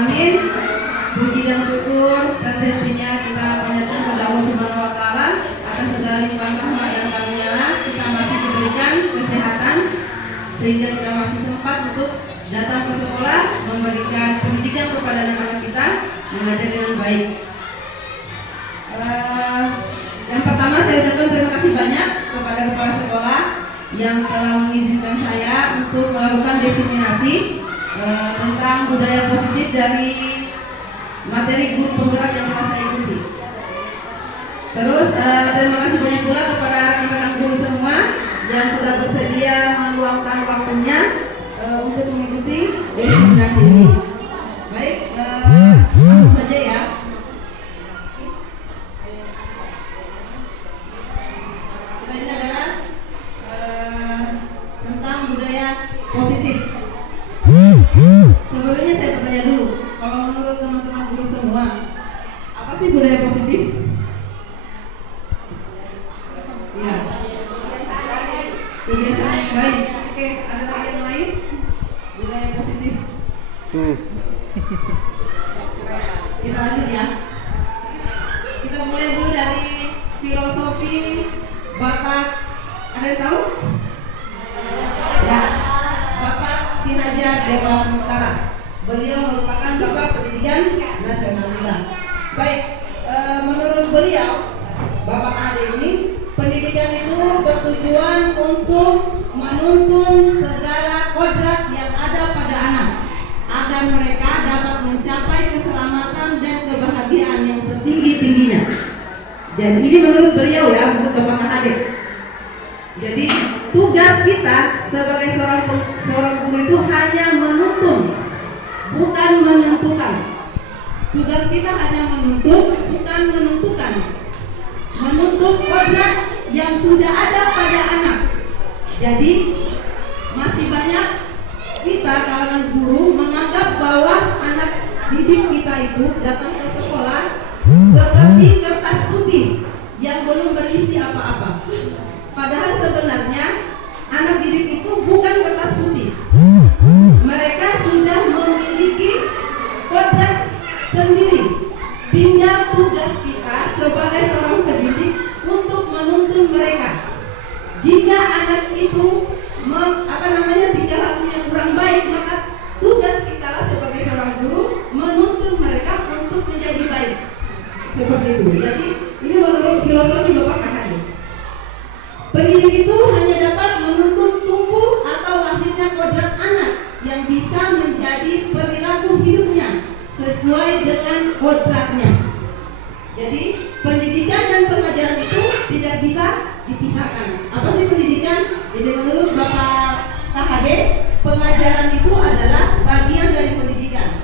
alamin. Puji dan syukur rezekinya kita panjatkan kepada Allah Subhanahu wa taala atas segala limpahan rahmat dan karunia. Kita masih diberikan kesehatan sehingga kita masih sempat untuk datang ke sekolah, memberikan pendidikan kepada anak-anak kita, mengajar dengan baik. Yang pertama saya ucapkan terima kasih banyak kepada kepala sekolah yang telah mengizinkan saya untuk melakukan diseminasi tentang budaya positif dari materi guru penggerak yang telah saya ikuti. Terus terima kasih banyak pula kepada rekan-rekan guru semua yang sudah bersedia meluangkan waktunya untuk mengikuti diseminasi ini. Baik, langsung saja ya. Ini adalah tentang budaya positif. Sebelumnya saya bertanya dulu, kalau menurut teman-teman guru semua, apa sih budaya positif? Ya, kebiasaan yang baik. Oke, ada lagi yang lain? Budaya positif. Kita lanjut ya. Kita mulai dulu dari filosofi Bapak, ada yang tahu? Ya, Bapak Kinajar Dewan Utara. Beliau merupakan Bapak Pendidikan Nasional kita. Baik, menurut beliau, Bapak Ade ini, pendidikan itu bertujuan untuk menuntun segala kodrat yang ada pada anak agar mereka dapat mencapai keselamatan dan kebahagiaan yang setinggi-tingginya. Dan ini menurut beliau ya, menurut Bapak Ade. Jadi tugas kita sebagai seorang guru itu hanya menuntun, bukan menentukan. Tugas kita hanya menuntun, bukan menentukan. Menuntut kodrat yang sudah ada pada anak. Jadi masih banyak kita kalangan guru menganggap bahwa anak didik kita itu datang ke sekolah seperti kertas putih yang belum berisi apa-apa. Padahal sebenarnya anak didik itu bukan kertas putih. Mereka sudah memiliki kodrat sendiri. Tinggal tugas kita sebagai seorang pendidik untuk menuntun mereka. Jika anak itu tingkah lakunya kurang baik, maka tugas kita lah sebagai seorang guru menuntun mereka untuk menjadi baik. Seperti itu. Jadi ini menurut filosofi Bapak Kahani. Pendidik itu hanya dapat menuntun tumbuh atau lahirnya kodrat anak yang bisa menjadi perilaku hidupnya sesuai dengan kodratnya. Jadi pendidikan dan pengajaran itu tidak bisa dipisahkan. Apa sih pendidikan? Jadi menurut Bapak KHD, pengajaran itu adalah bagian dari pendidikan.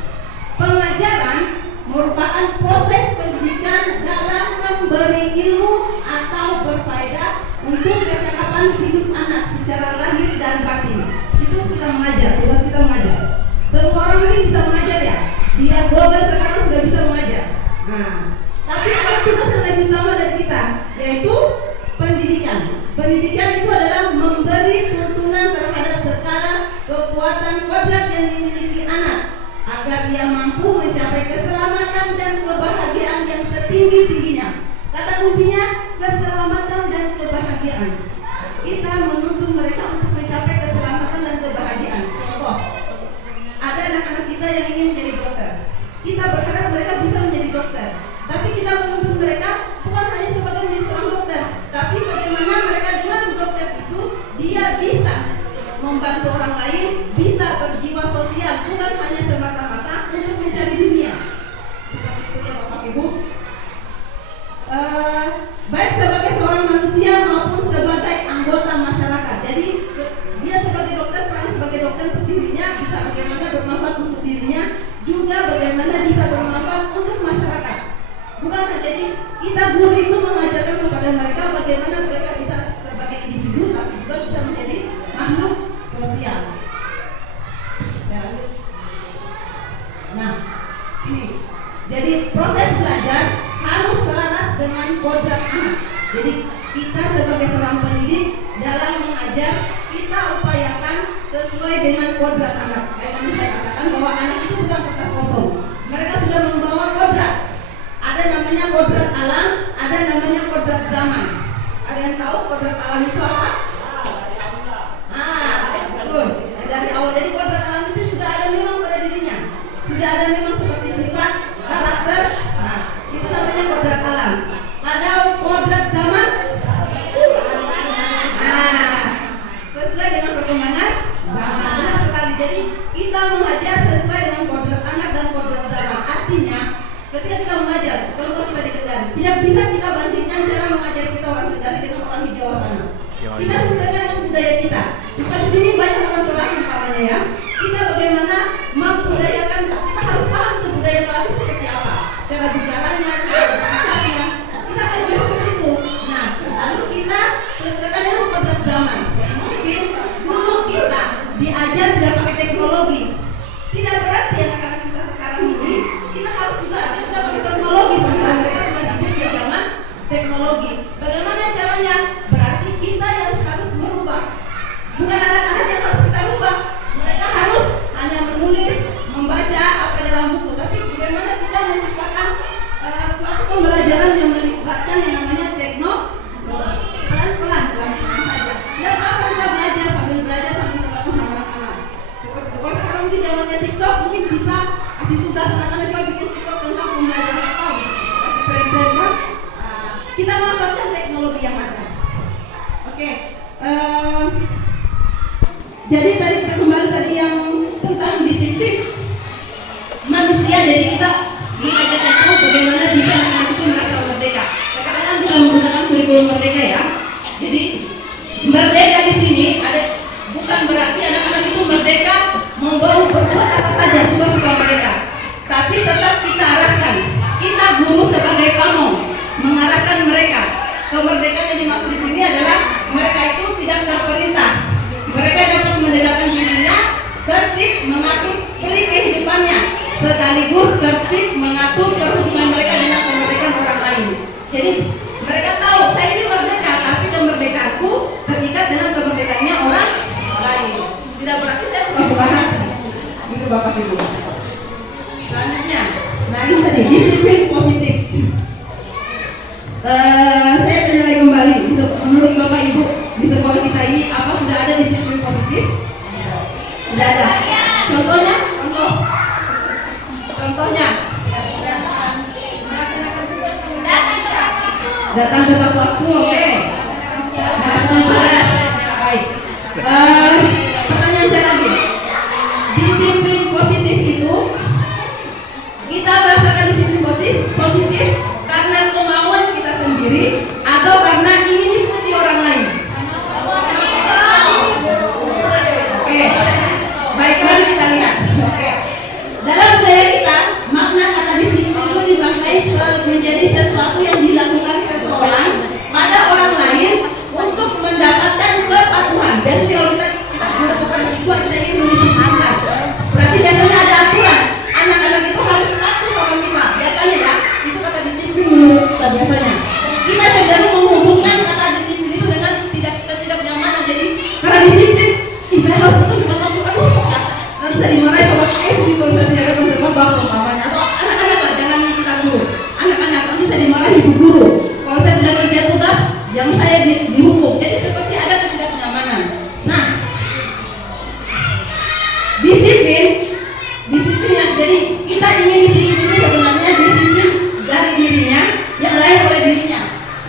Pengajaran merupakan proses pendidikan dalam memberi ilmu atau berfaedah untuk kecakapan hidup anak secara lahir dan batin. Itu kita mengajar, tugas kita mengajar. Semua orang ini bisa mengajar ya. Dia blogger sekarang sudah bisa mengajar. Nah, tapi ada tugas yang lebih utama dari kita, yaitu pendidikan. Pendidikan itu adalah memberi tuntunan terhadap segala kekuatan kodrat yang dimiliki anak agar dia mampu mencapai keselamatan dan kebahagiaan yang setinggi-tingginya. Kata kuncinya keselamatan dan kebahagiaan. Kita menuntun mereka untuk mencapai keselamatan dan kebahagiaan. Contoh, ada anak-anak kita yang ingin menjadi dokter. Kita berharap mereka bisa menjadi dokter. Tapi kita menuntun mereka bukan hanya sebagai menjadi seorang dokter, tapi bagaimana mereka dengan dokter itu dia bisa membantu orang lain, bisa berjiwa sosial, bukan hanya semata-mata untuk mencari dunia. Seperti itu ya Bapak Ibu. Baik sebagai seorang manusia maupun sebagai anggota masyarakat. Jadi dia sebagai dokter, peran sebagai dokter untuk dirinya bisa bagaimana bermanfaat untuk dirinya, juga bagaimana bisa bermanfaat untuk masyarakat. Bukan jadi kita guru itu mengajarkan kepada mereka bagaimana mereka bisa sebagai individu, tapi juga bisa menjadi makhluk sosial. Saya lanjut. Nah, ini. Jadi proses belajar harus selaras dengan kodrat anak. Jadi kita sebagai seorang pendidik dalam mengajar, kita upayakan sesuai dengan kodrat anak. Kayak tadi saya katakan bahwa anak itu bukan kertas kosong. Ada yang tahu kodrat alam itu apa? Betul. Dari awal, jadi kodrat alam itu sudah ada memang pada dirinya. Sudah ada memang seperti sifat, karakter. Itu namanya kodrat alam. Ada kodrat zaman. Sesuai dengan perkembangan zaman. Benar sekali. Jadi kita mengajar sesuai dengan kodrat anak dan kodrat zaman. Artinya, ketika kita mengajar, contoh kita di Kendari, tidak bisa kita bandingkan cara mengajar kita orang Kendari dengan orang di Jawa sana. Kita sesuaikan dengan budaya kita. Bukan di sini banyak orang Tolaki umpamanya ya. Kita bagaimana membudayakan, kita harus paham itu budaya Tolaki seperti apa, cara bicaranya, cara bersikapnya. Kita akan seperti itu. Nah, lalu kita sesuaikan dengan kodrat zaman. Mungkin dulu kita diajar tidak pakai teknologi. Tidak berarti anak-anak kita sekarang ini kita harus juga ajar tidak pakai teknologi. Sementara mereka sudah hidup di zaman teknologi. Bagaimana caranya? Berarti kita yang harus merubah. Bukan anak-anak yang harus kita rubah. Mereka harus hanya menulis, membaca apa dalam buku. Tapi bagaimana kita menciptakan suatu pembelajaran yang melibatkan yang namanya teknologi. Pelan-pelan saja. Dan apa kita belajar sambil ketemu sama anak-anak. Seperti itu. Kalau sekarang di zamannya TikTok mungkin bisa kasih tugas anak-anak juga bikin TikTok tentang pembelajaran apa. Keren-keren kan? Kita memanfaatkan teknologi yang ada. Oke. Jadi tadi kita kembali tadi yang tentang disiplin manusia. Jadi kita mengajak itu bagaimana bisa anak itu merasa merdeka. Sekarang kan kita menggunakan kurikulum merdeka ya. Jadi merdeka di sini ada bukan berarti anak-anak itu merdeka membawa berbuat apa saja suka-suka mereka. Tapi tetap kita arahkan. Kita guru sebagai pamong mengarahkan mereka. Kemerdekaan yang dimaksud di sini adalah mereka itu tidak terperintah. Mereka dapat menegakkan dirinya, tertib mengatur kehidupannya, sekaligus tertib mengatur perhubungan mereka dengan kemerdekaan orang lain. Jadi mereka tahu saya ini merdeka, tapi kemerdekaanku terikat dengan kemerdekaannya orang lain. Tidak berarti saya suka-suka hati. Itu Bapak Ibu. Selanjutnya, nah ini tadi disiplin positif. Saya tanya lagi kembali, menurut Bapak Ibu di sekolah kita ini apa sudah ada disiplin positif? Sudah ada. Contohnya. Datang tepat waktu, oke. Baik. Pertanyaan saya lagi. Disiplin positif itu kita merasakan disiplin positif karena kemauan kita sendiri atau karena ingin dipuji orang lain? Oke. Baik, mari kita lihat. Oke. Dalam budaya kita, makna kata disiplin itu dimaknai menjadi sesuatu yang dilakukan seseorang pada orang lain untuk mendapatkan kepatuhan. Biasanya kalau kita melakukan siswa kita ingin mendisiplinkan. Berarti biasanya ada aturan. Anak-anak itu harus patuh sama kita. Biasanya ya, itu kata disiplin menurut kita biasanya. Kita cenderung menghubungkan kata disiplin itu dengan tidak nyaman. Jadi karena disiplin, saya harus betul dengan kamu. Aduh, nanti saya dimarahin sama SD kalau saya tidak ada bangun namanya. Atau anak-anak lah, jangan kita guru. Anak-anak nanti saya dimarahin ibu guru. Kalau saya tidak kerja tugas, yang saya dihukum. Jadi seperti ada ketidaknyamanan. Nah, disiplin yang jadi kita ingin disiplin itu sebenarnya disiplin dari dirinya, yang lain oleh dirinya,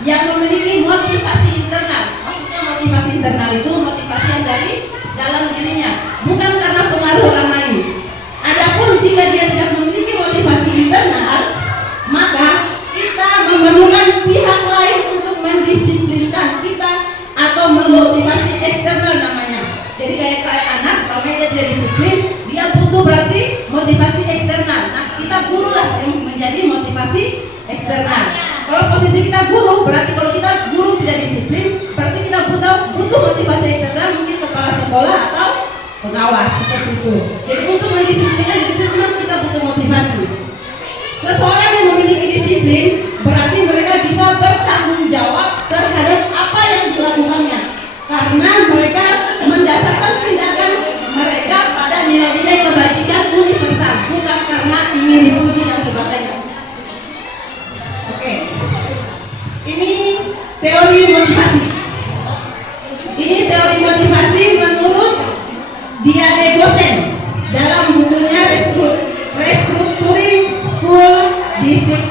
yang memiliki motivasi internal. Maksudnya motivasi internal itu motivasi yang dari dalam dirinya, bukan karena pengaruh orang lain. Adapun jika dia tidak memiliki motivasi internal, maka kita memerlukan pihak lain untuk mendisiplinkan kita atau memotivasi eksternal namanya. Jadi kayak anak, kalau dia tidak disiplin, dia butuh berarti motivasi eksternal. Nah, kita guru lah yang menjadi motivasi eksternal. Kalau posisi kita guru, berarti kalau kita guru tidak disiplin, berarti kita butuh motivasi eksternal, mungkin kepala sekolah atau pengawas seperti itu. Jadi untuk mendisiplinkan itu memang kita butuh motivasi. Seseorang yang memiliki disiplin berarti mereka bisa bertanggung jawab terhadap apa yang dilakukannya, karena mereka mendasarkan tindakan mereka pada nilai-nilai kebajikan universal, bukan karena ingin dipuji dan sebagainya. Oke, ini teori motivasi.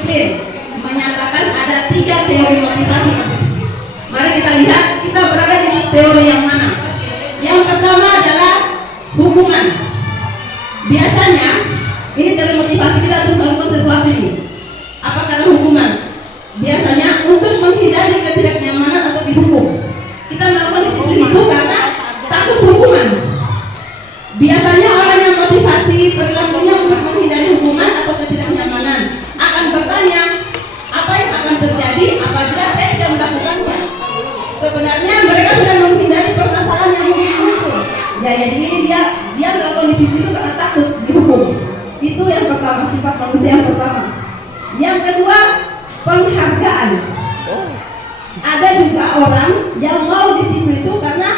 disiplin menyatakan ada 3 teori motivasi. Mari kita lihat kita berada di teori yang mana. Yang pertama adalah hukuman. Biasanya ini teori motivasi kita untuk melakukan sesuatu ini. Apa karena hukuman? Biasanya untuk menghindari ketidaknyamanan atau dihukum. Kita melakukan disiplin itu karena takut hukuman. Biasanya orang yang motivasi perilakunya untuk menghindari hukuman atau ketidaknyamanan akan bertanya, apa yang akan terjadi apabila saya tidak melakukannya? Sebenarnya mereka sedang menghindari permasalahan yang mungkin muncul. Ya, jadi ini dia melakukan disiplin itu karena takut dihukum. Itu yang pertama, sifat manusia yang pertama. Yang kedua, penghargaan. Ada juga orang yang mau disiplin itu karena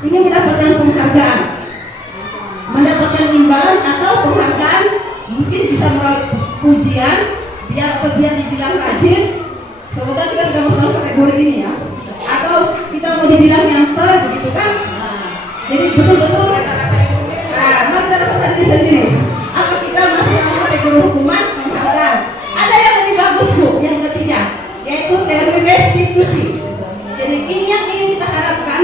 ingin mendapatkan penghargaan, mendapatkan imbalan atau penghargaan, mungkin bisa melalui pujian, biar dibilang rajin. Semoga kita sudah masuk kategori ini ya. Atau kita mau dibilang yang begitu kan? Jadi betul-betul mari kita rasakan diri sendiri. Apa kita masih mau kategori hukuman, penghargaan? Ada yang lebih bagus Bu, yang ketiga, yaitu teori restitusi. Jadi ini yang ingin kita harapkan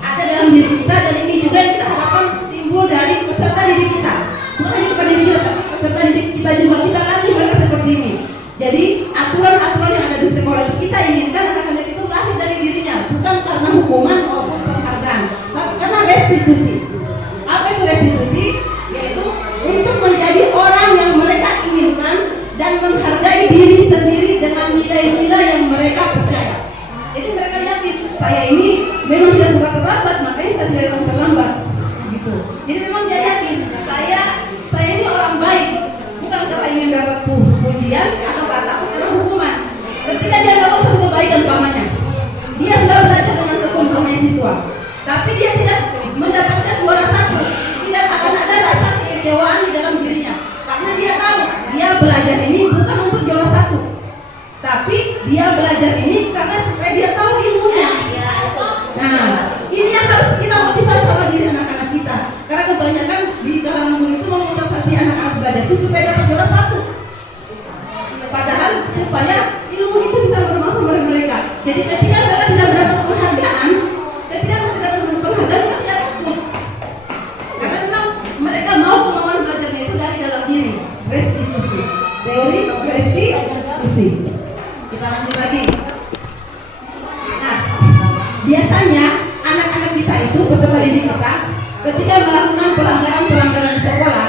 ada dalam diri kita, dan ini juga yang kita harapkan timbul dari peserta didik kita. Bukan hanya kepada diri kita, tapi peserta didik kita juga, kita latih mereka seperti ini. Jadi aturan-aturan yang ada di sekolah itu kita inginkan anak-anak itu lahir dari dirinya, bukan karena hukuman maupun penghargaan, tapi karena restitusi. Apa itu restitusi? Yaitu untuk menjadi orang yang mereka inginkan dan menghargai diri sendiri dengan nilai-nilai yang mereka percaya. Jadi mereka yakin, saya ini memang tidak suka terlambat, makanya saya tidak datang terlambat. Gitu. Jadi memang dia yakin, saya ini orang baik, bukan karena ingin dapat pujian atau takut karena hukuman. Ketika dia melakukan satu kebaikan pamannya, dia sudah belajar dengan tekun pamannya siswa, tapi dia tidak mendapatkan juara 1, tidak akan ada rasa kekecewaan di dalam dirinya, karena dia tahu dia belajar ini bukan untuk juara 1, tapi dia belajar ini karena supaya dia tahu ilmunya. Nah, ini yang harus kita motivasi sama diri anak-anak kita, karena kebanyakan di kalangan guru itu memotivasi anak-anak belajar itu supaya dapat juara 1, padahal supaya ilmu itu bisa bermanfaat bagi mereka. Jadi ketika mereka tidak mendapat penghargaan, mereka tidak takut, karena memang mereka mau kemampuan belajarnya itu dari dalam diri. Restitusi, teori restitusi. Kita lanjut lagi. Nah, biasanya anak-anak kita itu peserta didik kita ketika melakukan pelanggaran-pelanggaran di sekolah,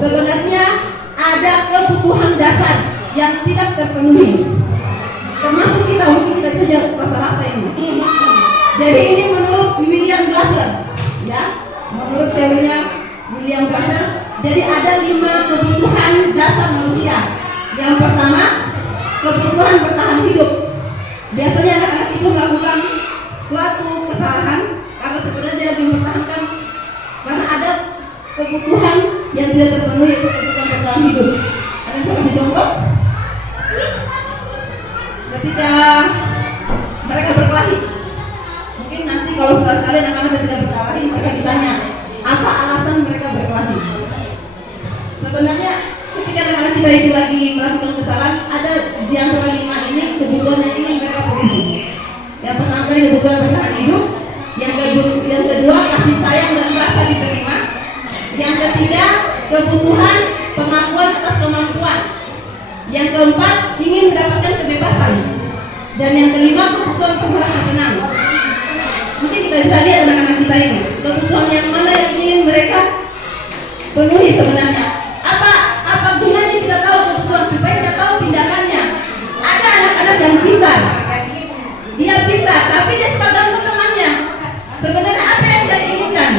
sebenarnya ada kebutuhan dasar yang tidak terpenuhi. Termasuk kita, mungkin kita saja rasa-rasa ini. Jadi ini menurut William Glasser, ya, menurut teorinya William Glasser. Jadi ada 5 kebutuhan dasar manusia. Yang pertama, kebutuhan bertahan hidup. Biasanya anak-anak itu melakukan suatu kesalahan karena sebenarnya dia lagi mempertahankan, karena ada kebutuhan yang tidak terpenuhi, yaitu kebutuhan bertahan hidup. Ada yang bisa kasih contoh? Ketika mereka berkelahi, mungkin nanti kalau sekali anak-anak ketika berkelahi mereka ditanya apa alasan mereka berkelahi. Sebenarnya ketika anak-anak kita itu lagi melakukan kesalahan, ada di antara 5 ini kebutuhan yang ingin mereka penuhi. Yang pertama tadi kebutuhan bertahan hidup, yang kedua kasih sayang dan rasa diterima, yang ketiga kebutuhan pengakuan atas kemampuan, yang keempat ingin mendapatkan kebebasan, dan yang kelima kebutuhan untuk merasa tenang. Mungkin kita bisa lihat anak-anak kita ini kebutuhan yang mana yang ingin mereka penuhi sebenarnya. Apa gunanya kita tahu kebutuhan supaya kita tahu tindakannya. Ada anak-anak yang pintar, dia pintar tapi dia suka ganggu temannya. Sebenarnya apa yang dia inginkan?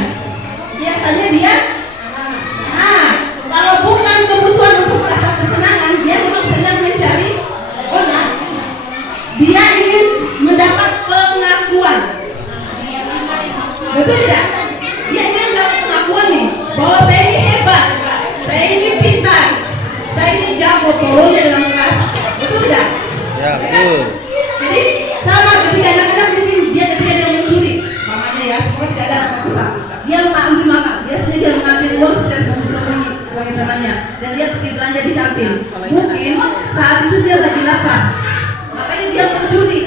Biasanya dia kalau bukan kebutuhan untuk merasa kesenangan, dia memang sedang mencari onar. Dia ingin mendapat pengakuan. Betul tidak? Dia ingin mendapat pengakuan nih, bahwa saya ini hebat, saya ini pintar, saya ini jago pokoknya dalam kelas. Betul tidak? Ya, betul. Jadi sama ketika anak-anak mungkin ketika dia mencuri, mamanya ya, semua tidak ada anak kita. Dia mengambil makan, biasanya dia mengambil uang secara sembunyi-sembunyi uang temannya, dan dia pergi belanja di kantin. Mungkin saat itu dia lagi lapar, makanya dia mencuri.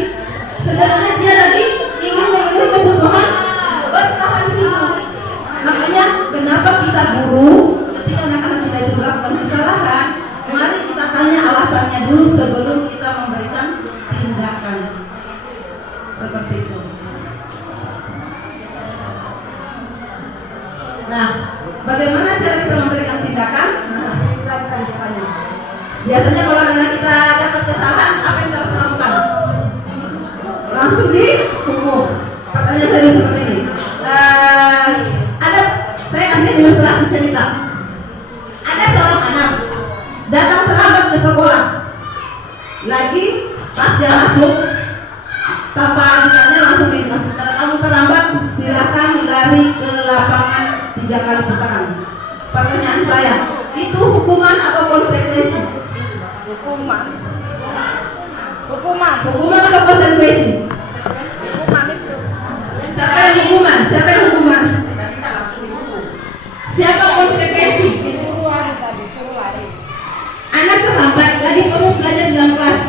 Sebenarnya dia lagi ingin memenuhi kebutuhan bertahan hidup. Makanya kenapa kita guru ketika anak-anak kita itu melakukan kesalahan, mari kita tanya alasannya dulu sebelum kita memberikan tindakan seperti itu. Nah, bagaimana cara kita memberikan tindakan? Nah, kita tindakannya. Biasanya kalau anak kita dapat kesalahan, apa yang harus lakukan? Langsung dihukum. Pertanyaan saya seperti ini. Saya kasih ilustrasi cerita. Ada seorang anak datang terlambat ke sekolah. Lagi pas dia masuk, tanpa ditanya langsung dikasih, kalau kamu terlambat silakan lari ke lapangan 3 kali putaran. Pertanyaan saya, itu hukuman atau konsekuensi? Hukuman atau konsekuensi? Hukuman itu. Siapa yang hukuman? Siapa konsekuensi? Disuruh lari. Anak terlambat, lagi proses belajar dalam kelas.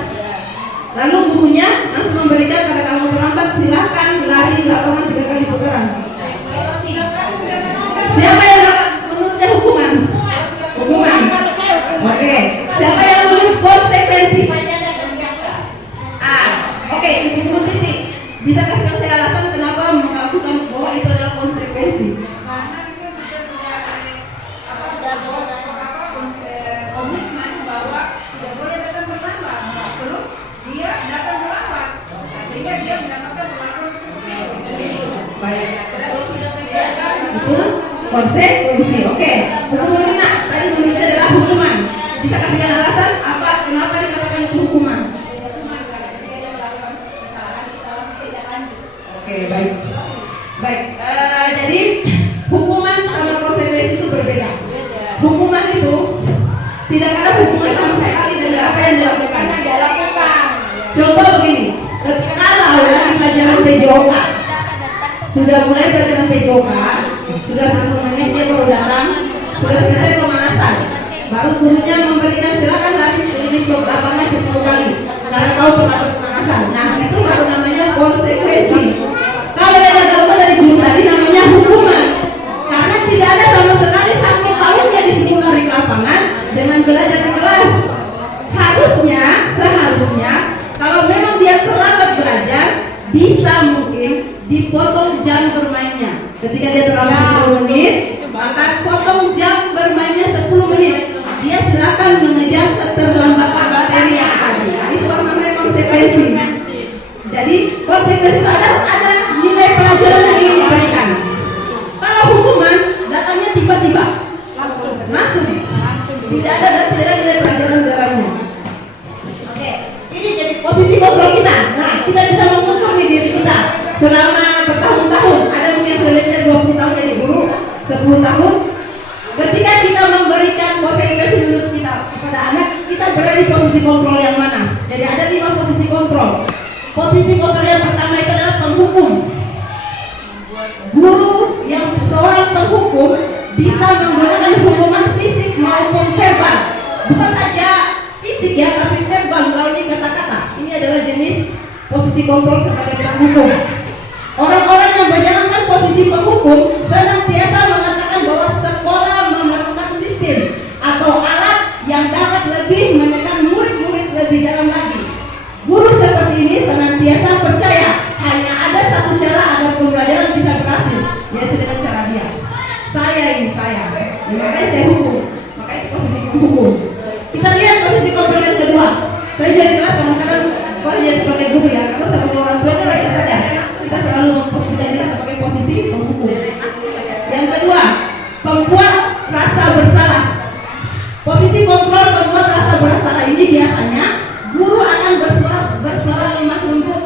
Lalu gurunya langsung memberikan, kata kamu terlambat silahkan lari lapangan 3 kali putaran. Siapa yang menurutnya hukuman? Oke. Siapa yang menurut konsekuensi? Oke, Ibu Guru Titik, bisa kasih saya alasan kenapa melakukan bahwa itu adalah konsekuensi? Komitmen bahwa tidak boleh datang terlambat, terus dia datang terlambat, sehingga dia mendapatkan perlakuan seperti itu. Baik. Itu konsekuensi. Oke. Hukum Rina tadi menurutnya adalah hukuman. Bisa kasihkan alasan apa kenapa dikatakan itu hukuman? Oke, baik. Jadi hukuman sama konsekuensi itu berbeda. Hukuman itu tidak ada hukuman sama sekali dari apa yang dilakukan. Contoh begini, kalau lagi pelajaran PJOK, sudah mulai pelajaran PJOK, sudah sebelumnya dia baru datang, sudah selesai pemanasan, baru gurunya memberikan silakan lari keliling blok lapangan 10 kali karena kau terlambat pemanasan. Nah, itu baru namanya konsekuensi. Kalau yang dilakukan dari guru tadi namanya hukuman, karena tidak ada sama sekali satu tahunnya di sekolah di lapangan dengan belajar di kelas. Seharusnya kalau memang dia terlambat belajar, bisa mungkin dipotong jam bermainnya. Ketika dia terlambat 10 menit, maka potong jam bermainnya 10 menit. Dia silakan mengejar keterlambatan materi yang tadi. Nah, itu namanya konsekuensi. Jadi konsekuensi itu ada nilai pelajaran yang ingin diberikan. Kalau hukuman datangnya tiba-tiba, langsung. Tidak ada nilai pelajaran dalamnya. Oke, ini jadi posisi kontrol kita. Nah, kita bisa mengukur di diri kita selama bertahun-tahun. Ada mungkin sudah belajar 20 tahun jadi guru, 10 tahun. Ketika kita memberikan konsekuensi menurut kita kepada anak, kita berada di posisi kontrol yang mana? Jadi ada 5 posisi kontrol. Posisi kontrol yang pertama itu adalah penghukum. Guru yang seorang penghukum bisa menggunakan hukuman fisik maupun verbal. Bukan saja fisik ya, tapi verbal melalui kata-kata. Ini adalah jenis posisi kontrol sebagai penghukum. Orang-orang yang menjalankan posisi penghukum senantiasa mengatakan bahwa sekolah memerlukan sistem atau alat yang dapat lebih menekan murid-murid lebih dalam lagi. Guru seperti ini senantiasa percaya hanya ada satu cara agar pembelajaran bisa berhasil, yaitu dengan cara dia. Makanya saya hukum. Makanya itu posisi penghukum. Kita lihat posisi kontrol yang kedua. Saya jadi kelas kadang-kadang kalau dia sebagai guru ya, karena sebagai orang tua kita sadar kita selalu memposisikan diri sebagai posisi penghukum. Yang kedua, pembuat rasa bersalah. Posisi kontrol pembuat rasa bersalah ini biasanya guru akan bersuara lemah lembut.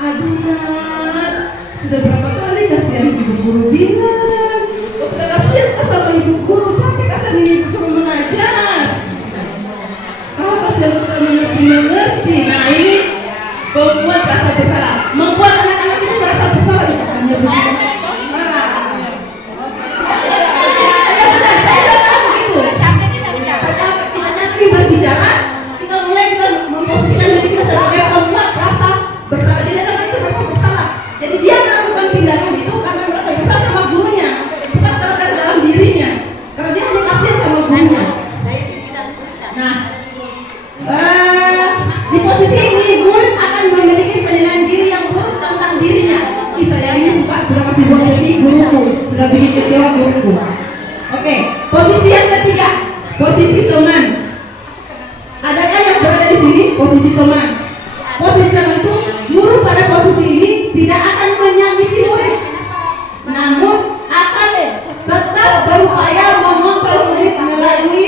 Aduh Nat, sudah berapa kali kasihan ibu guru bilang, udah kasihan sama ibu guru sampai kasihan ibu guru mengajar. Kau kasihan mengerti. Nah ini membuat rasa bersalah, membuat anak-anak itu merasa bersalah. Hanya begitu. Bicara, kita mulai posisi ini murid akan memiliki penilaian diri yang buruk tentang dirinya. Saya ini suka sudah kasih buat jadi guruku, sudah bikin kecewa guruku. Oke, posisi yang ketiga, posisi teman. Adakah yang berada di sini posisi teman? Posisi teman itu guru pada posisi ini tidak akan menyakiti murid, namun akan tetap berupaya mengontrol murid melalui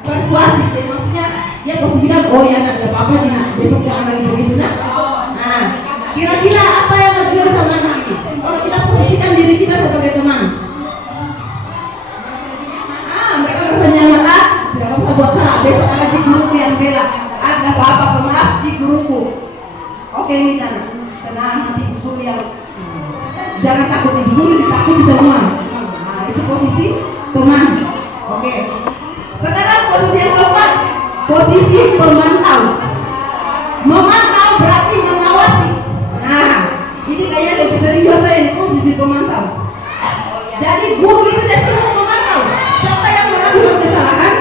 persuasi. Jadi maksudnya dia posisikan, oh ya nak, apa-apa nih nak, besok jangan lagi begitu nak. Nah, kira-kira apa yang harus dilakukan sama anak ini? Kalau kita posisikan diri kita sebagai teman, mereka merasa nyaman, tidak apa-apa buat salah, besok ada cik guruku yang bela, ada apa-apa pemaaf cik guruku. Oke nih jangan, tenang, nanti guru yang jangan takut, ibu guru ditakuti semua. Nah, itu posisi teman. Oke. Sekarang posisi yang keempat, posisi pemantau. Memantau berarti mengawasi. Nah, ini kayaknya lebih serius ini posisi pemantau. Jadi guru itu dia semua memantau. Siapa yang melakukan kesalahan?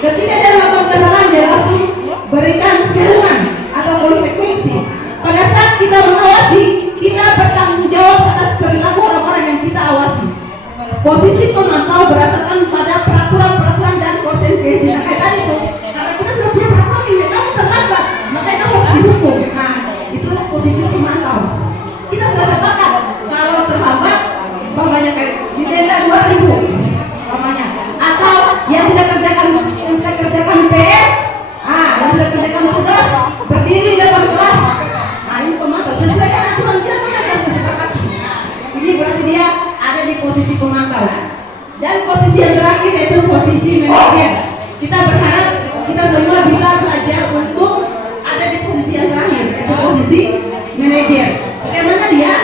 Ketika dia melakukan kesalahan, dia langsung berikan hukuman atau konsekuensi. Pada saat kita mengawasi, kita bertanggung jawab atas perilaku orang-orang yang kita awasi. Posisi pemantau berdasarkan pada peraturan-peraturan dan konsekuensi. Nah, kayak tadi tuh, karena kita sudah punya peraturan ini, kamu terlambat, makanya kamu harus dihukum. Nah, itu posisi pemantau. Kita sudah sepakat kalau terlambat, umpamanya kayak didenda 2.000, umpamanya. Atau yang tidak kerjakan PR, yang tidak kerjakan tugas, berdiri di depan kelas. Nah, ini pemantau. Sesuaikan aturan kita kan yang disepakati. Ini berarti dia ada di posisi pemantau. Dan posisi yang terakhir yaitu posisi manajer. Kita berharap kita semua bisa belajar untuk ada di posisi yang terakhir, yaitu posisi manajer. Bagaimana dia?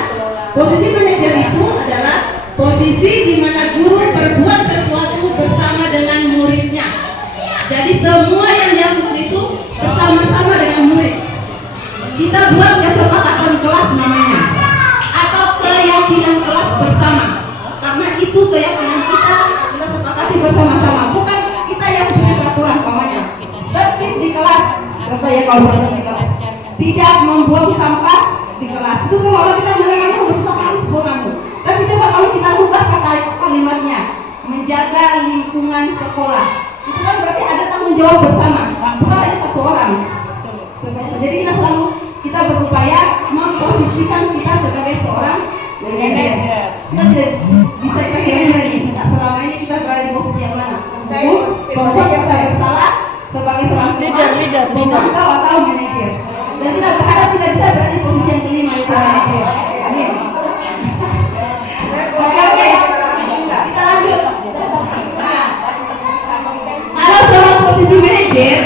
Posisi manajer itu adalah posisi di mana guru berbuat sesuatu bersama dengan muridnya. Jadi semua yang dilakukan itu bersama-sama dengan murid. Kita buat kesepakatan kelas namanya, atau keyakinan kelas bersama. Karena itu keyakinan kita sepakati bersama-sama, bukan kita yang punya peraturan. Umpamanya tertib di kelas, contoh ya kalau berada di kelas, tidak membuang sampah di kelas. Itu seolah kita menerangkan bersama kamu. Tapi coba kalau kita ubah kata kalimatnya, menjaga lingkungan sekolah, itu kan berarti ada tanggung jawab bersama, bukan hanya satu orang. Jadi kita berupaya memposisikan kita sebagai seorang manajer. Kita tidak bisa kita kira-kira ini, selama ini kita berada di posisi yang mana? Membuat saya bersalah sebagai seorang leader, pemantau atau manajer. Dan kita berharap tidak bisa berada di posisi yang kelima, yaitu manajer. Amin. Oke. Kita lanjut. Nah, kalau seorang posisi manajer,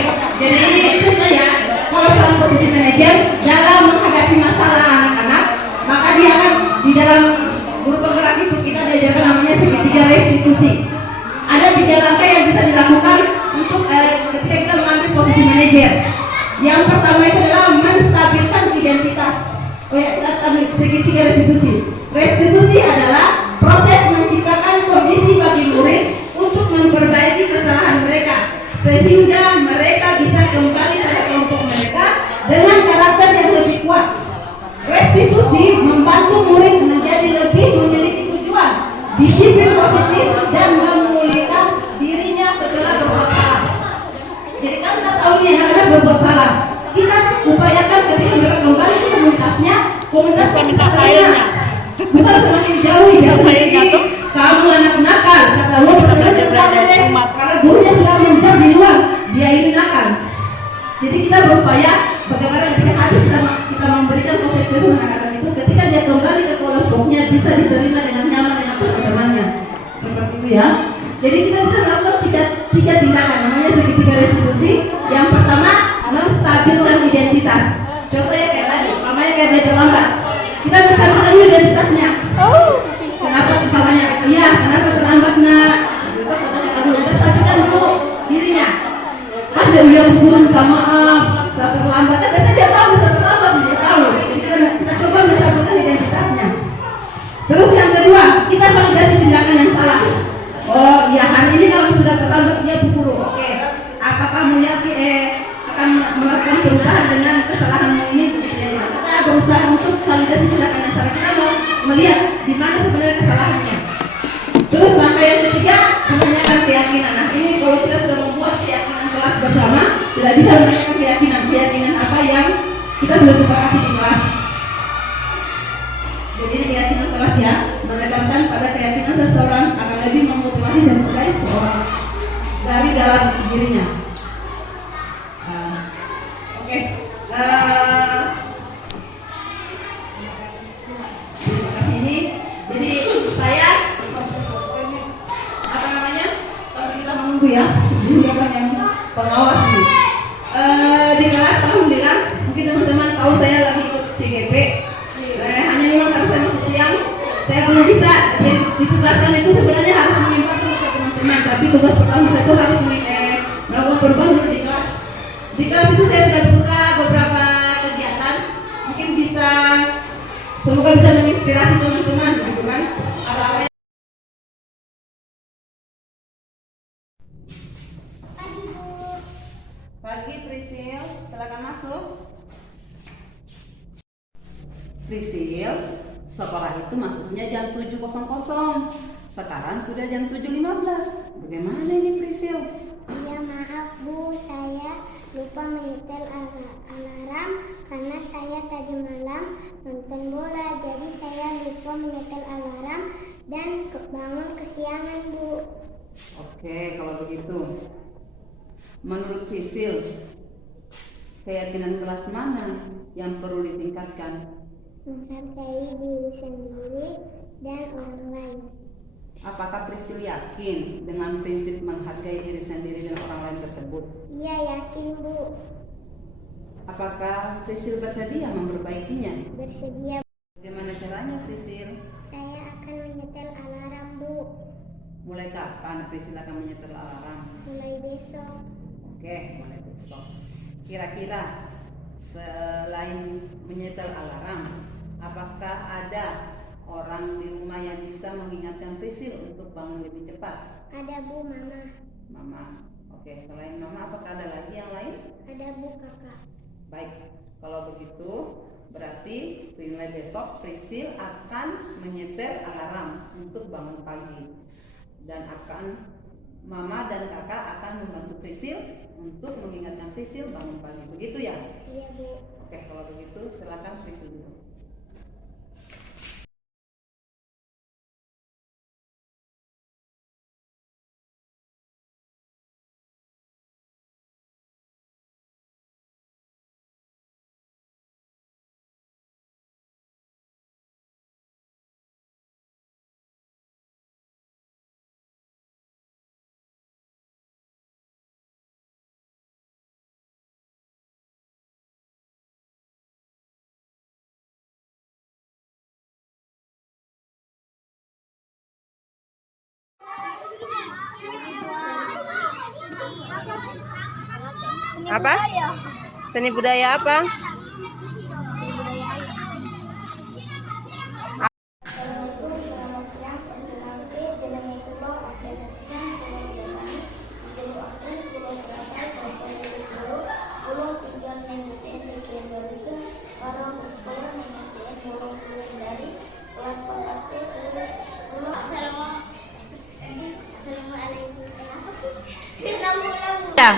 jadi ini contoh ya. Kalau seorang posisi manajer dalam menghadapi masalah anak-anak, maka dia akan di dalam guru penggerak itu kita diajarkan namanya segitiga restitusi. Ada 3 langkah yang bisa dilakukan untuk ketika kita mengambil posisi manajer. Yang pertama itu adalah menstabilkan identitas. Oh ya, kita ambil segitiga restitusi. Restitusi adalah proses menciptakan kondisi bagi murid untuk memperbaiki kesalahan mereka sehingga mereka bisa kembali pada kelompok mereka dengan karakter yang lebih kuat. Restitusi membantu murid menjadi lebih memiliki tujuan, disiplin positif, dan memulihkan dirinya setelah berbuat salah. Jadi kan kita tahu nih anak-anak berbuat salah, kita upayakan ketika mereka kembali ke komunitasnya, komunitas kita filenya, bukan semakin jauh ya. Kamu anak nakal, kata lo berada deh, karena gurunya sudah menjam di luar, dia ini nakal. Jadi kita berupaya bagaimana ketika habis kita memberikan konsekuensi anak-anak itu, ketika dia kembali ke kelompoknya bisa diterima dengan nyaman dengan teman-temannya, seperti itu ya. Jadi kita bisa melakukan tiga tindakan, namanya segitiga restitusi. Yang pertama, menstabilkan identitas. Contohnya kayak tadi, namanya kayak dia terlambat. Kita bisa mengenali identitasnya. Kenapa misalnya? Iya, kenapa terlambat nak? Kita katanya aduh, kita stabilkan dulu dirinya. Pas dia guru minta maaf, saya terlambat. Berarti dia tahu saya terlambat, dia tahu. Jadi kita coba menstabilkan identitasnya. Terus yang kedua, kita validasi tindakan yang salah. Oh iya, hari ini kalau sudah terlambat dia bu guru. Oke. Apakah kamu yakin akan melakukan perubahan berdasarkan keyakinan apa yang kita sudah sepakati di kelas. Jadi keyakinan kelas ya, menekankan pada keyakinan seseorang akan lebih memotivasi dan mencintai seseorang dari dalam dirinya. Oke. Terima kasih ini. Jadi saya apa namanya? Kalau kita menunggu ya, ini kan yang pengawas ini. Di kelas alhamdulillah mungkin teman-teman tahu saya lagi ikut CGP. Hanya memang karena saya masih siang, saya belum bisa ditugaskan itu sebenarnya harus menyimpang sama teman-teman. Tapi tugas pertama saya itu harus melakukan perubahan dulu di kelas. Di kelas itu saya sudah berusaha beberapa kegiatan, mungkin bisa semoga bisa menginspirasi teman-teman, gitu kan? Apa-apa. Pagi Prisil, silakan masuk. Prisil, sekolah itu masuknya jam 7.00. Sekarang sudah jam 7.15. Bagaimana ini Prisil? Iya maaf Bu, saya lupa menyetel alarm karena saya tadi malam nonton bola. Jadi saya lupa menyetel alarm dan bangun kesiangan Bu. Oke, kalau begitu. Menurut Prisil, keyakinan kelas mana yang perlu ditingkatkan? Menghargai diri sendiri dan orang lain. Apakah Prisil yakin dengan prinsip menghargai diri sendiri dan orang lain tersebut? Iya yakin Bu. Apakah Prisil bersedia memperbaikinya? Bersedia. Bagaimana caranya Prisil? Saya akan menyetel alarm Bu. Mulai kapan Prisil akan menyetel alarm? Mulai besok. Oke, mulai besok. Kira-kira selain menyetel alarm, apakah ada orang di rumah yang bisa mengingatkan Prisil untuk bangun lebih cepat? Ada Bu, Mama. Mama. Oke, selain Mama apakah ada lagi yang lain? Ada Bu, Kakak. Baik, kalau begitu berarti mulai besok Prisil akan menyetel alarm untuk bangun pagi. Dan Mama dan Kakak akan membantu Prisil untuk mengingatkan Prisil bangun pagi. Begitu ya? Iya Bu. Oke, kalau begitu silakan Prisil dulu. Apa? Seni budaya apa? Ya.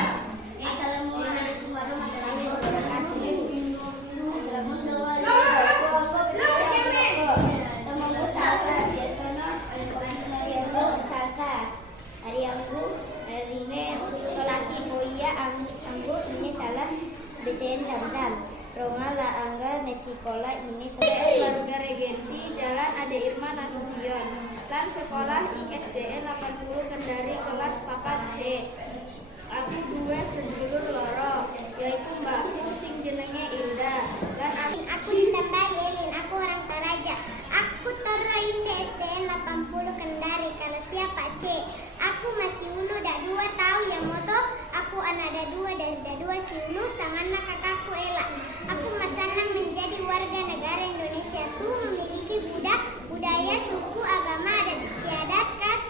BTN Damdam, Roma La Angga Nesikola ini keluarga Regensi Jalan Ade Irma Nasution, dan sekolah ISDN 80 Kendari kelas 4 C. Aku dua sedulur loro, yaitu mbakku sing jenenge Ilda, dan aku ditambah Yerin, aku orang Taraja. Aku toro inde SDN 80 Kendari karena siapa C. Aku masih ulu dak dua tahu yang moto. Aku anak ada dua dan ada dua si ulu sangan kakakku Ela. Aku masana menjadi warga negara Indonesia tuh memiliki budaya, suku, agama, adat istiadat, khas.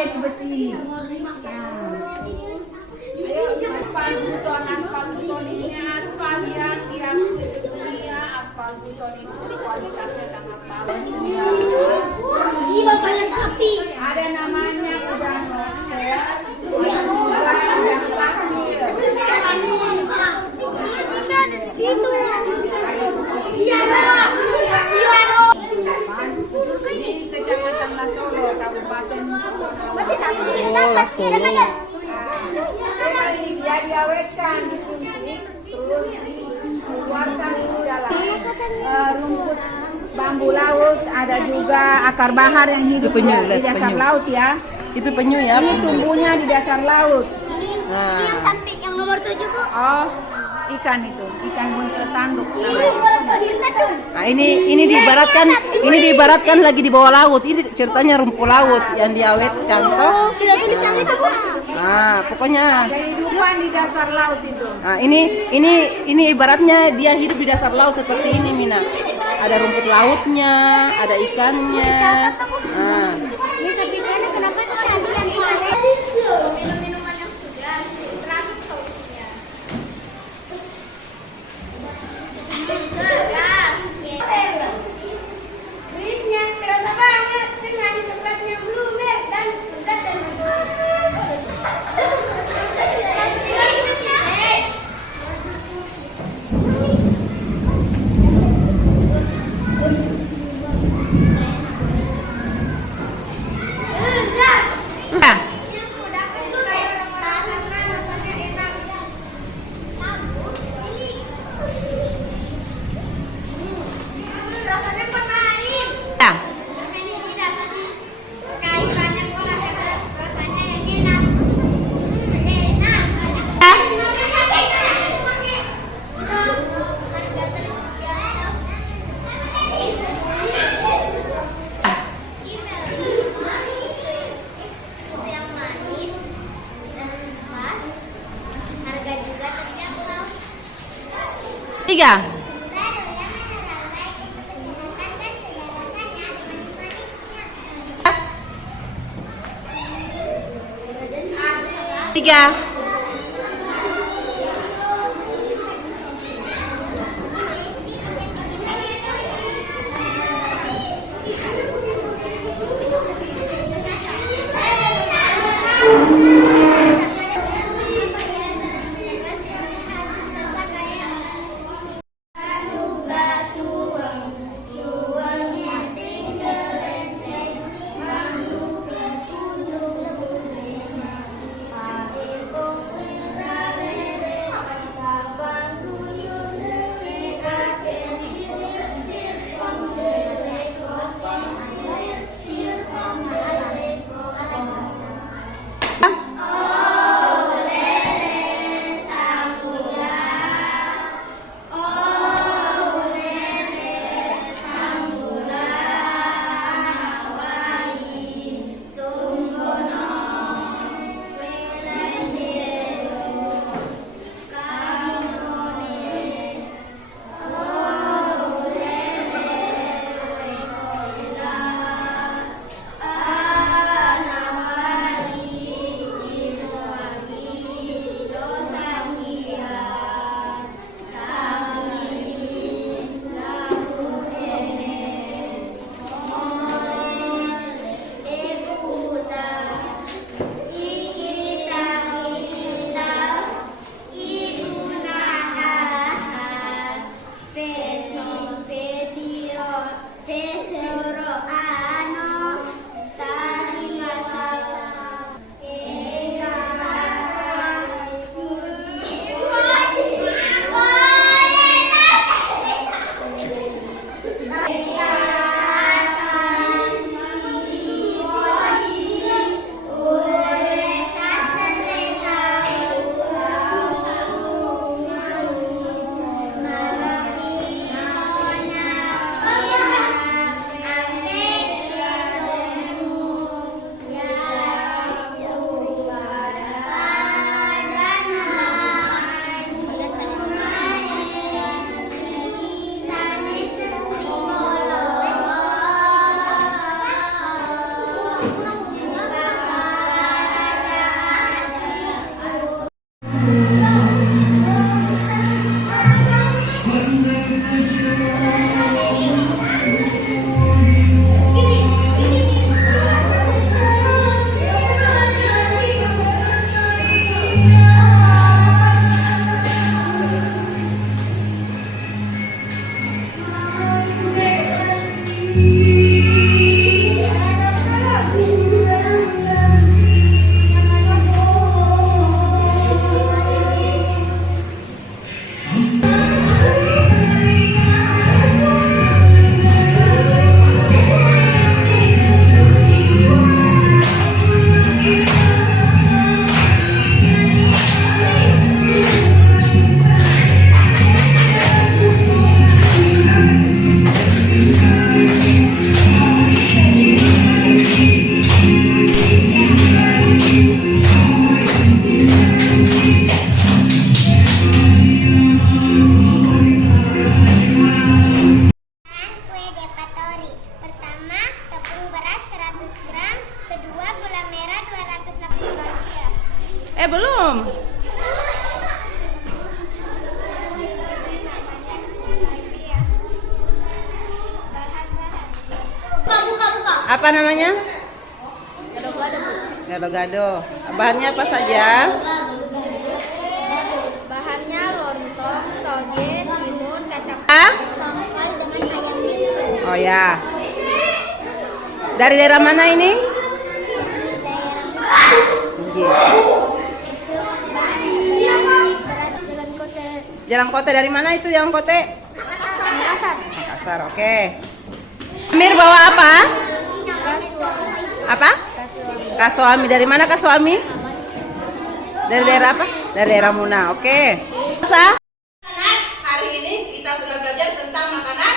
jadi besi. Ayo, aspal buton ini aspal yang diakui sedunia, aspal buton itu kualitasnya sangat bagus. Ih, bapaknya sapi. Ada namanya udah novel, yang juga yang lahir. Ada di situ. Iya dong. Iya dong. Di Kecamatan Lasolo, Kabupaten Oh, Lasolo. dia diawetkan, disuntik, terus dikeluarkan di dalam rumput bambu laut, ada juga akar bahar yang hidup Itu penyu, di dasar penyu. laut ya. Itu penyu ya? Ini tumbuhnya di dasar laut. Ini yang samping yang nomor 7, Bu. Oh, ikan itu, ikan buncit tanduk. Nah, ini diibaratkan lagi di bawah laut. Ini ceritanya rumput laut yang diawetkan toh. Tidak di sana itu, Bu. Nah, pokoknya Kehidupan di dasar laut itu. nah, ini ibaratnya dia hidup di dasar laut seperti ini, Mina. Ada rumput lautnya, ada ikannya. Nah, Ini tapi karena kenapa itu ambil yang ikan? Minum-minuman yang segar, terakhir solusinya. Segar. Gurihnya terasa banget dengan coklatnya blueberry dan lezat dan nah, rasanya pemain. nah. Ini tidak tadi cairannya kok rasanya yang enak. Enak. Yang manis dan pas, harga juga terjangkau. 3. Tiga. Belum. Apa namanya? Gado-gado. Bahannya apa saja? Bahannya lontong, toge, timun, kacang sampai dengan ayam gitu. Oh ya. Dari daerah mana ini? Jalan Kote. Dari mana itu Jalan Kote? Makassar. Makassar, oke. Amir bawa apa? Apa? Kasuami. Dari mana Kasuami? Dari daerah apa? Dari daerah Muna, oke. Hari ini kita sudah belajar tentang makanan.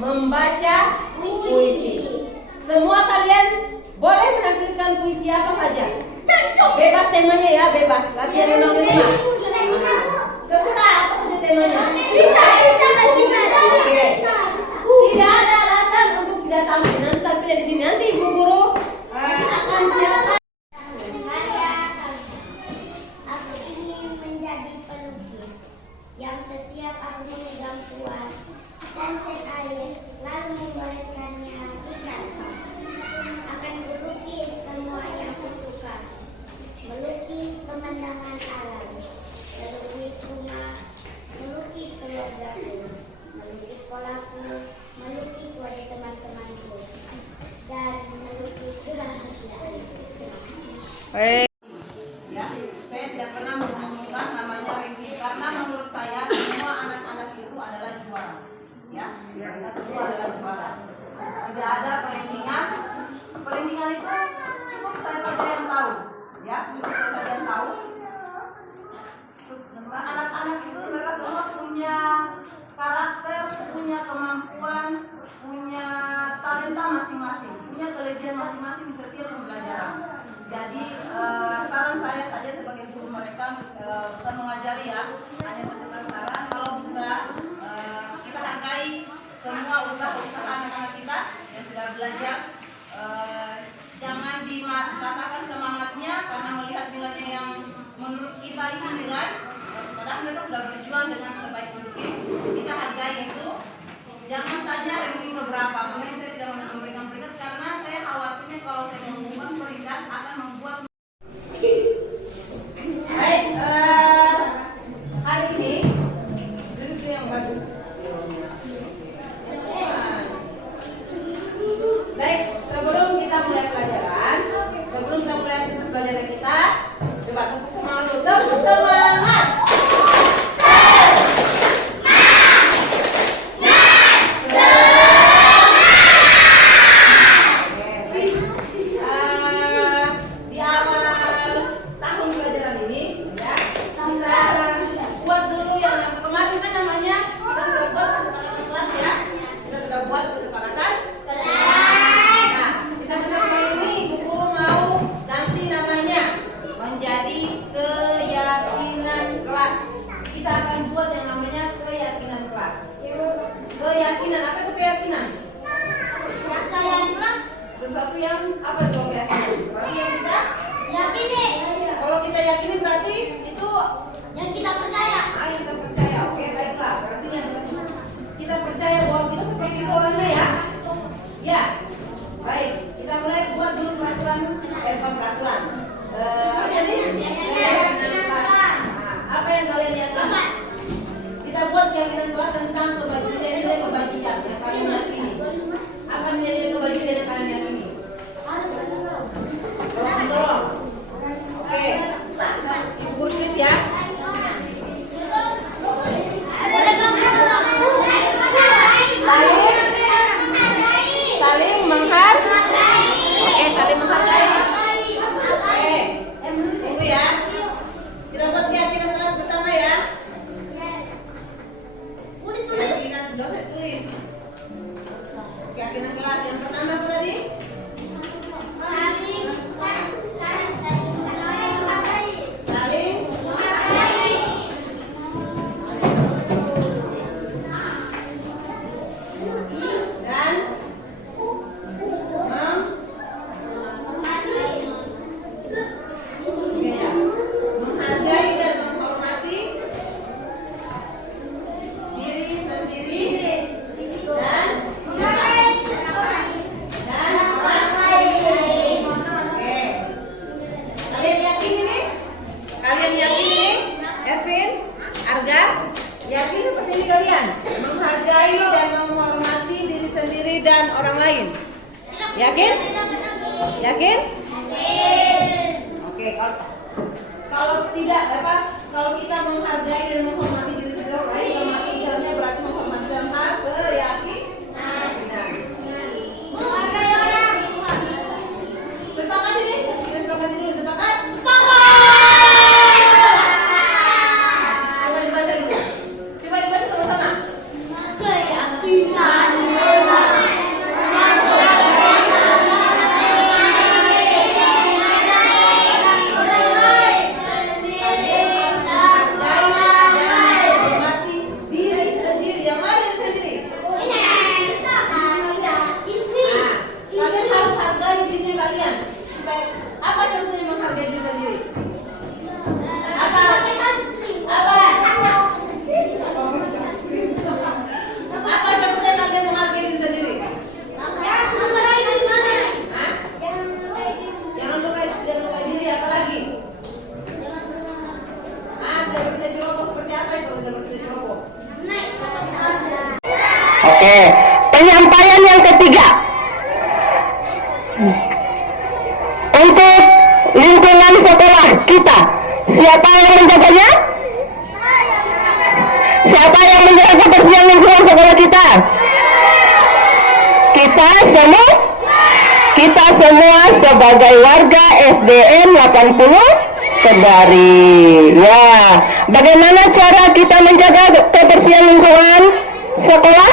Membaca puisi. Semua kalian boleh menampilkan puisi apa saja. Bebas temanya ya, bebas. Latihan ulang rumah. Terserah apa saja temanya. Oke. Tidak ada alasan untuk tidak tampil di sini. Nanti ibu guru akan silakan. Aku ingin menjadi pelukis yang setiap aku memegang kuas dan cat air, lalu menggoreskannya di kanvas. Akan melukis semua yang kusuka, melukis pemandangan alam, melukis rumah, melukis keluargaku, melukis sekolahku, melukis wajah teman-temanku, dan melukis kebahagiaanku. Ya, saya tidak pernah mengumumkan namanya ranking karena menurut saya semua anak-anak itu adalah juara. Ya, mereka semua adalah juara. Tidak ada perlindungan. Perlindungan itu cukup saya saja yang tahu. Ya, cukup saya saja yang tahu. Anak-anak itu mereka semua punya karakter, punya kemampuan, punya talenta masing-masing, punya kelebihan masing-masing di setiap pembelajaran. Jadi saran saya saja sebagai guru mereka bukan mengajari ya, hanya sekedar saran. Kalau bisa kita hargai semua usaha-usaha anak-anak kita yang sudah belajar. Jangan dikatakan semangatnya karena melihat nilainya yang menurut kita ini nilai, padahal mereka sudah berjuang dengan sebaik mungkin. Kita hargai itu. Jangan tanya ranking berapa, makanya saya tidak memberikan peringkat karena saya khawatirnya kalau saya mengumumkan peringkat akan membuat. Baik, hari ini duduk yang bagus. Baik, sebelum kita mulai pelajaran, sebelum kita mulai aktivitas pelajaran kita, coba tepuk semangat dulu, tepuk semangat. kita bahas tentang nilai-nilai kebajikan yang kalian yakini. Apa nilai kebajikan yang kalian yakini? Tolong. Oke, kita kursus ya. Saling menghargai. Oke, saling menghargai. Oke, tunggu ya. Kita buat keyakinan kelas pertama ya. Keyakinan dosen tulis. Keyakinan kelas yang pertama apa tadi? Saling dan menghargai dan menghormati diri sendiri dan orang lain. Oke. Kalian yakin ini? Kalian yakin ini? Edwin, Arga, yakin seperti ini kalian? Menghargai dan menghormati diri sendiri dan orang lain. Yakin? Yakin? Oke, kalau tidak apa? Kalau kita menghargai dan menghormati diri sendiri orang lain, kalau masuk dalamnya berarti menghormati dalam hal keyakinan. Sepakat ini? Kita sepakat dulu, sepakat? Coba dibaca dulu. Coba dibaca sama-sama. Hormati diri sendiri. Yang mana diri sendiri? Kalian harus hargai diri kalian. Supaya apa contohnya menghargai diri sendiri? Apa? Apa contohnya kalian menghargai diri sendiri? Hah? Jangan lukai diri, apa lagi? Tidak berpindah ceroboh seperti apa itu? Tidak berpindah ceroboh. Oke, penyampaian yang ketiga untuk lingkungan sekolah kita, siapa yang menjaganya? Siapa yang menjaga kebersihan lingkungan sekolah kita? Kita semua sebagai warga SDN 80 Kendari. Ya, bagaimana cara kita menjaga kebersihan lingkungan sekolah?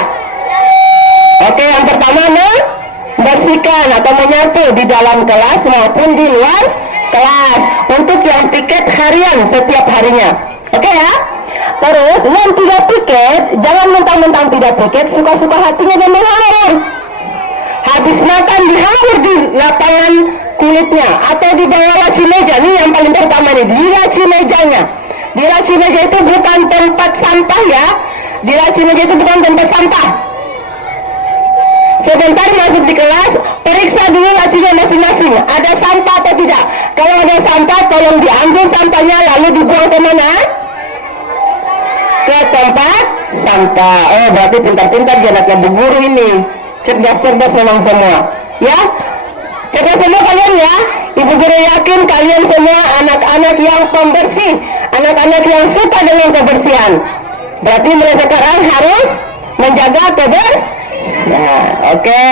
Oke, yang pertama membersihkan atau menyapu di dalam kelas maupun di luar kelas untuk yang piket harian setiap harinya. Oke ya? Terus yang tidak piket, jangan mentang-mentang tidak piket, suka-suka hatinya dan mengalir. Habis makan dihalir di lapangan kulitnya atau di bawah laci meja. Ini yang paling pertama nih, di laci mejanya. Di laci meja itu bukan tempat sampah ya. Di laci meja itu bukan tempat sampah. Sebentar masuk di kelas, periksa dulu lacinya masing-masing. Ada sampah atau tidak? Kalau ada sampah, tolong diambil sampahnya lalu dibuang ke mana? Ke tempat sampah. Oh, berarti pintar-pintar anaknya Bu Guru ini. Cerdas-cerdas memang semua. Ya? Cerdas semua kalian ya? Ibu Guru yakin kalian semua anak-anak yang pembersih. Anak-anak yang suka dengan kebersihan. Berarti mulai sekarang harus menjaga kebersihan. Oke.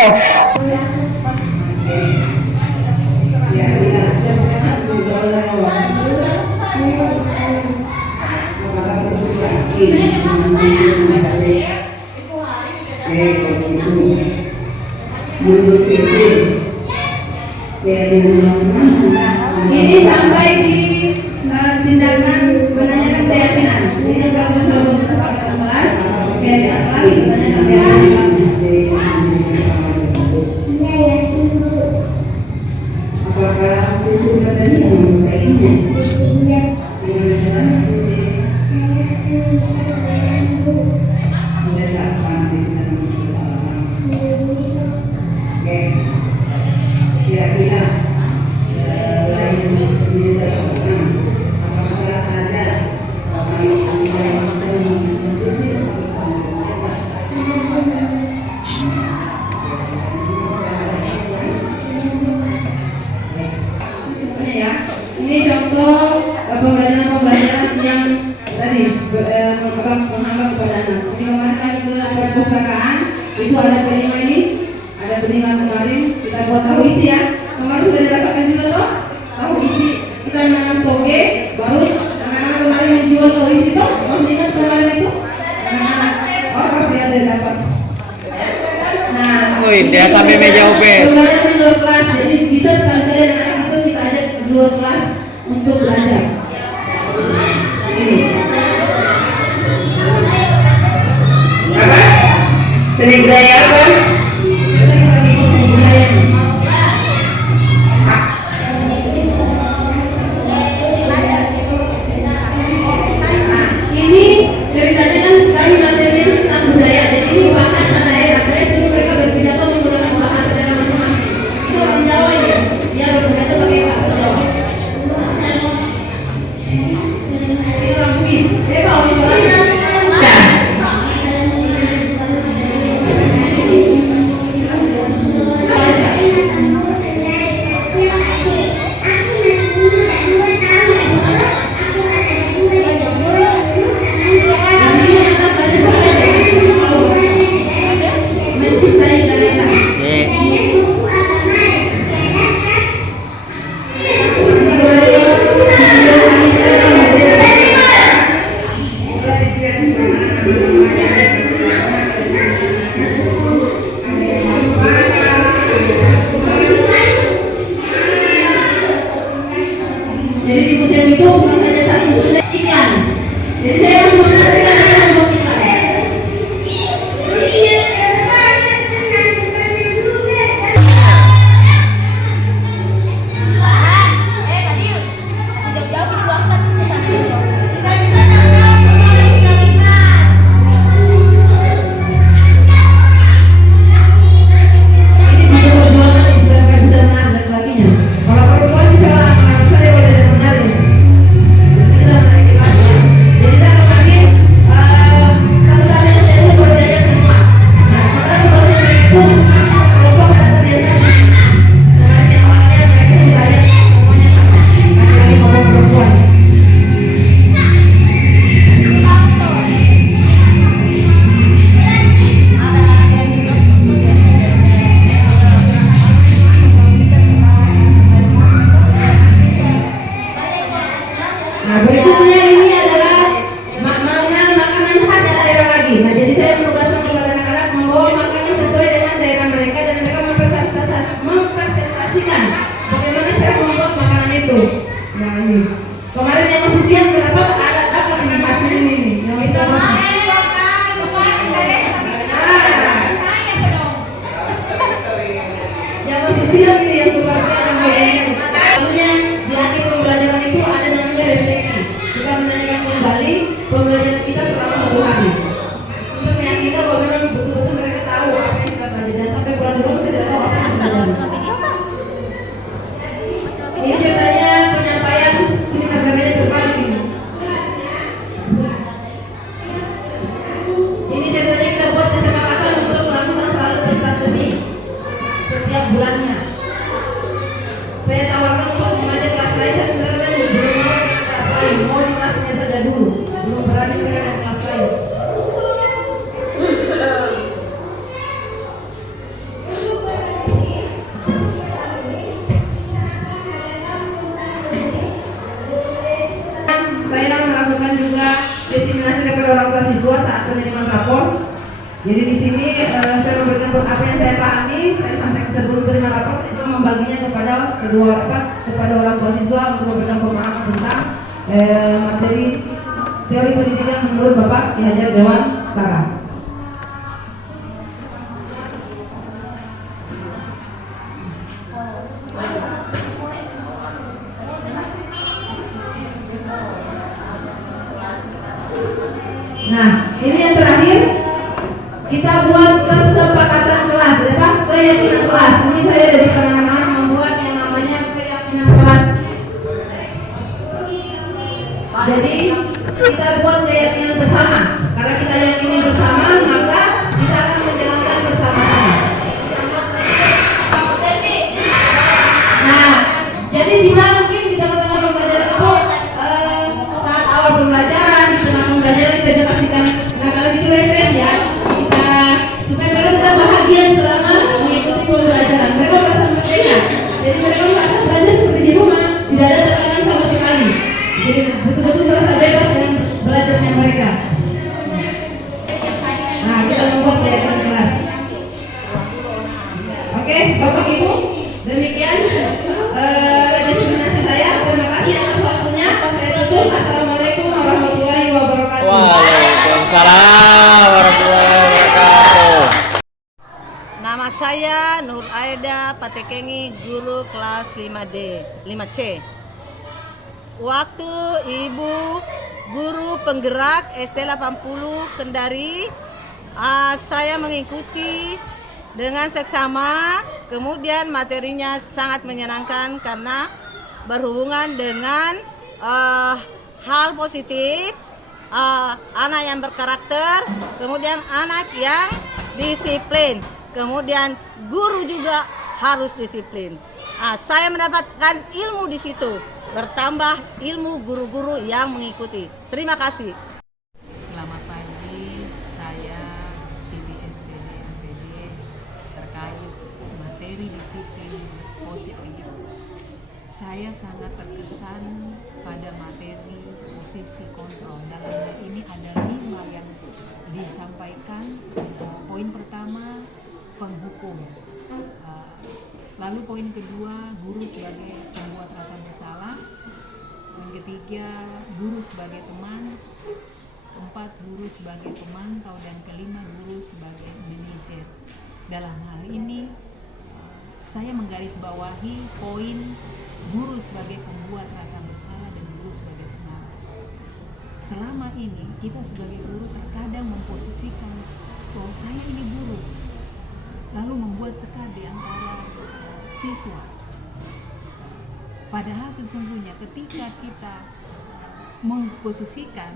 Ini sampai di tindakan menanyakan keyakinan. Ini kalau kita sudah kesepakatan kelas, keyakinan kelas kita tanyakan keyakinan kelas. Apakah sudah tadi yang membukainya? Kira-kira apakah ada menggunakan ke perpustakaan. Itu ada penima ini, ada penima kemarin. Kita buat tahu isi ya. Kemarin sudah dirasakan juga toh. Tahu isi. Kita menanam toge, baru anak-anak kemarin dijual tahu isi toh. Masih ingat kemarin itu? Anak-anak. Oh pasti ada yang dapat. Nah, Wih, dia sampai meja UPS. Kemarin di luar kelas, jadi bisa sekali-kali anak-anak itu kita ajak di luar kelas untuk belajar. Ini. Apa? Seni budaya apa? Kita lagi ngomong budaya. Nah, ini ceritanya kan kami materinya tentang budaya. Jadi ini bahasa daerah. Saya suruh mereka berpidato menggunakan bahasa daerah masing-masing. Itu orang Jawa ini. Dia berpidato pakai bahasa Jawa. Ini orang Bugis. Orang Bali. Nah. Mencintai daerah. Jadi di museum itu bukan hanya satu benda ikan. Jadi saya harus memperhatikan dengan membuat ikan. Ini buku perjuangan yang sudah bisa menarik laki-lakinya. Kalau perempuan insya Allah anak-anak saya boleh menarik. Kita menarik di kelas ya. Jadi saya akan panggil satu-satu yang jadi berjajar semua. Nah, setelah semuanya itu kelompok ada tarian tadi. Sekarang yang awalnya mereka tarian semuanya sama. Laki-laki maupun perempuan. Nah, berikutnya ini adalah makanan khas daerah lagi. Nah, jadi saya menugaskan kepada anak-anak membawa makanan sesuai dengan daerah mereka dan mereka mempresentasikan bagaimana cara membuat makanan itu. Nah, ini. Kemarin yang masih siang berapa ada dapat ini hasil ini nih. Yang bisa makan. Yang masih siang ini yang keluarga yang bagian. Lalunya di akhir pembelajaran itu ada namanya refleksi. Kita menanyakan kembali pembelajaran kita selama 1 hari. Untuk meyakinkan bahwa memang betul-betul mereka tahu apa yang kita pelajari dan sampai pulang di rumah kita tidak tahu apa yang kita pelajari. Ini ceritanya penyampaian ini kabarnya terbalik ini. Ini ceritanya kita buat kesepakatan untuk melakukan selalu pentas seni setiap bulannya. Saya tawarkan untuk mengajar kelas lain tapi mereka kan belum mau kelas lain, mau di kelasnya saja dulu, belum berani mereka dari kelas lain. Saya melakukan juga diseminasi kepada orang tua siswa saat penerimaan rapor. Jadi di sini saya memberikan apa yang saya pahami, saya sampaikan sebelum terima rapor itu membaginya kepada orang tua siswa untuk memberikan pemahaman tentang materi teori pendidikan menurut Bapak Ki Hajar Dewan Tara. Nah, ini yang terakhir kita buat kesepakatan kelas, ya Pak, keyakinan kelas. Ini saya dari anak-anak membuat yang namanya keyakinan kelas. Jadi kita buat keyakinan bersama. Karena kita yakini bersama, maka kita akan menjalankan bersama-sama. Nah, jadi bisa mungkin di tengah-tengah pembelajaran itu saat awal pembelajaran, di tengah pembelajaran kita jelaskan. Nah, kalau gitu refresh ya. Jadi mereka merasa belajar seperti di rumah, tidak ada tekanan sama sekali. Jadi betul-betul merasa bebas dengan belajarnya mereka. Nah, kita membuat diagram kelas. Oke, Bapak Ibu, demikian diseminasi saya. Terima kasih atas waktunya. Saya tutup. Assalamualaikum warahmatullahi wabarakatuh. Waalaikumsalam warahmatullahi wabarakatuh. Nama saya Nur Aida Patekengi, guru kelas 5C. Waktu Ibu guru penggerak ST80 Kendari, saya mengikuti dengan seksama, kemudian materinya sangat menyenangkan karena berhubungan dengan hal positif, anak yang berkarakter, kemudian anak yang disiplin, kemudian guru juga harus disiplin. Saya mendapatkan ilmu di situ, bertambah ilmu guru-guru yang mengikuti. Terima kasih. Selamat pagi, saya Titi SPD MPD terkait materi disiplin positif. Saya sangat terkesan pada materi posisi kontrol. Dalam hal ini ada 5 yang disampaikan. Poin pertama, penghukum. Lalu poin kedua, guru sebagai pembuat rasa bersalah. Poin ketiga, guru sebagai teman. 4, guru sebagai pemantau. Dan kelima, guru sebagai manajer. Dalam hal ini saya menggarisbawahi poin guru sebagai pembuat rasa bersalah dan guru sebagai teman. Selama ini kita sebagai guru terkadang memposisikan bahwa saya ini guru, lalu membuat sekat di antara siswa. Padahal sesungguhnya ketika kita memposisikan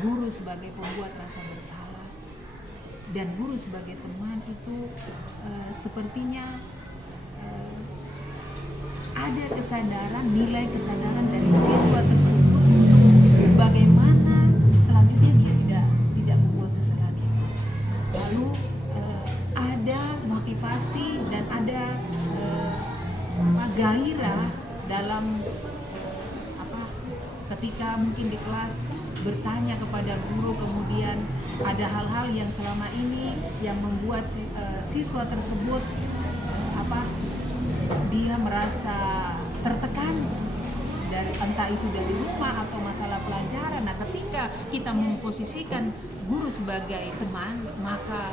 guru sebagai pembuat rasa bersalah dan guru sebagai teman itu sepertinya ada kesadaran, nilai kesadaran dari siswa tersebut untuk bagaimana selanjutnya dia tidak membuat kesalahan itu. Lalu ada motivasi dan ada gairah dalam ketika mungkin di kelas bertanya kepada guru, kemudian ada hal-hal yang selama ini yang membuat siswa tersebut dia merasa tertekan, dari entah itu dari rumah atau masalah pelajaran. Nah, ketika kita memposisikan guru sebagai teman, maka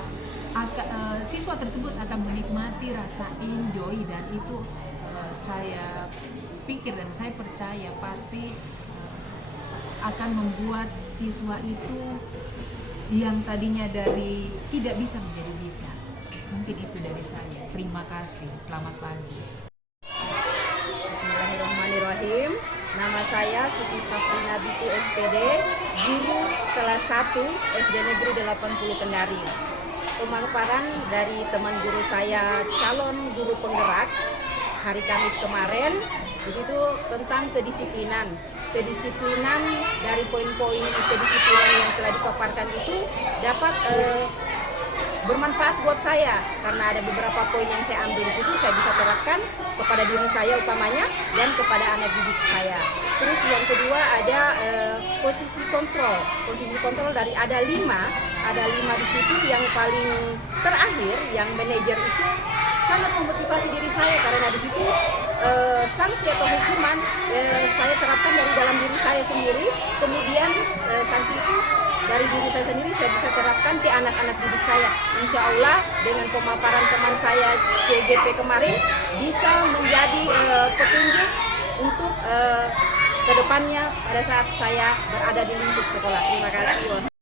siswa tersebut akan menikmati rasa enjoy, dan itu saya pikir dan saya percaya pasti akan membuat siswa itu yang tadinya dari tidak bisa menjadi bisa. Mungkin itu dari saya. Terima kasih. Selamat pagi. Bismillahirrahmanirrahim. Nama saya Siti Safrina Binti SPD, guru kelas 1 SD Negeri 80 Kendari. Pemaparan dari teman guru saya, calon guru penggerak, hari Kamis kemarin, di situ tentang kedisiplinan. Kedisiplinan dari poin-poin kedisiplinan yang telah dipaparkan itu dapat bermanfaat buat saya, karena ada beberapa poin yang saya ambil di situ saya bisa terapkan kepada diri saya utamanya dan kepada anak didik saya. Terus yang kedua ada posisi kontrol. Posisi kontrol dari ada 5 di situ. Yang paling terakhir yang manajer itu sangat memotivasi diri saya, karena di situ sanksi atau hukuman saya terapkan dari dalam diri saya sendiri. Kemudian sanksi itu dari diri saya sendiri saya bisa terapkan ke anak-anak didik saya. Insya Allah dengan pemaparan teman saya CGP kemarin bisa menjadi petunjuk untuk kedepannya pada saat saya berada di lingkup sekolah. Terima kasih.